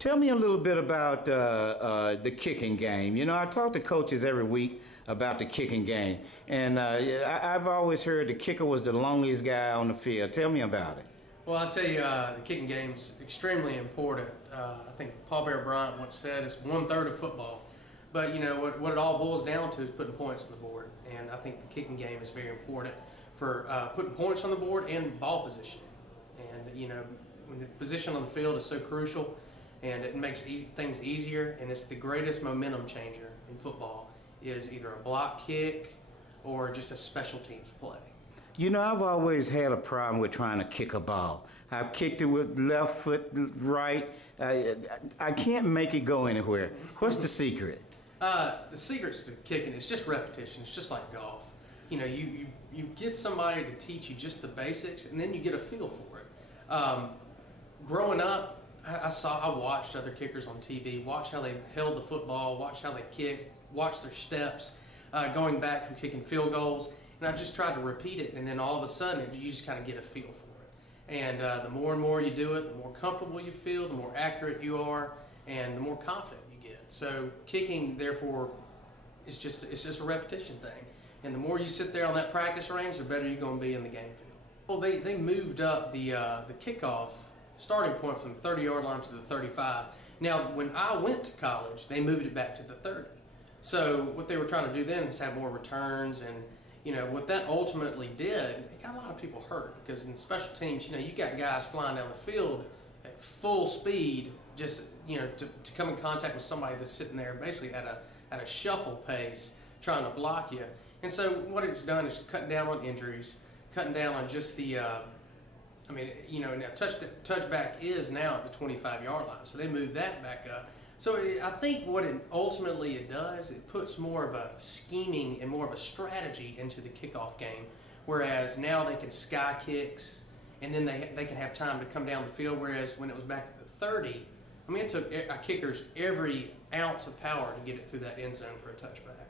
Tell me a little bit about the kicking game. You know, I talk to coaches every week about the kicking game, and I've always heard the kicker was the loneliest guy on the field. Tell me about it. Well, I'll tell you, the kicking game is extremely important. I think Paul Bear Bryant once said it's 1/3 of football. But, you know, what it all boils down to is putting points on the board. And I think the kicking game is very important for putting points on the board and ball positioning. And, you know, when the position on the field is so crucial, and it makes things easier, and it's the greatest momentum changer in football, is either a block kick or just a special teams play. You know, I've always had a problem with trying to kick a ball. I've kicked it with left foot, right. I can't make it go anywhere. What's the secret? The secret's to kicking, it's just repetition. It's just like golf. You know, you get somebody to teach you just the basics, and then you get a feel for it. Growing up, I watched other kickers on TV, watched how they held the football, watched how they kicked, watched their steps, going back from kicking field goals, and I just tried to repeat it, and then all of a sudden you just kind of get a feel for it. And the more and more you do it, the more comfortable you feel, the more accurate you are, and the more confident you get. So kicking, therefore, it's just a repetition thing. And the more you sit there on that practice range, the better you're going to be in the game field. Well, they moved up the kickoff starting point from the 30-yard line to the 35. Now, when I went to college, they moved it back to the 30. So what they were trying to do then is have more returns, and you know what that ultimately did, it got a lot of people hurt, because in special teams, you know, you got guys flying down the field at full speed, just, you know, to come in contact with somebody that's sitting there basically at a shuffle pace trying to block you. And so what it's done is cutting down on injuries, cutting down on just the I mean, you know, now touchback is now at the 25-yard line, so they moved that back up. So I think what it ultimately does, it puts more of a scheming and more of a strategy into the kickoff game, whereas now they can sky kicks, and then they can have time to come down the field, whereas when it was back at the 30, I mean, it took kickers every ounce of power to get it through that end zone for a touchback.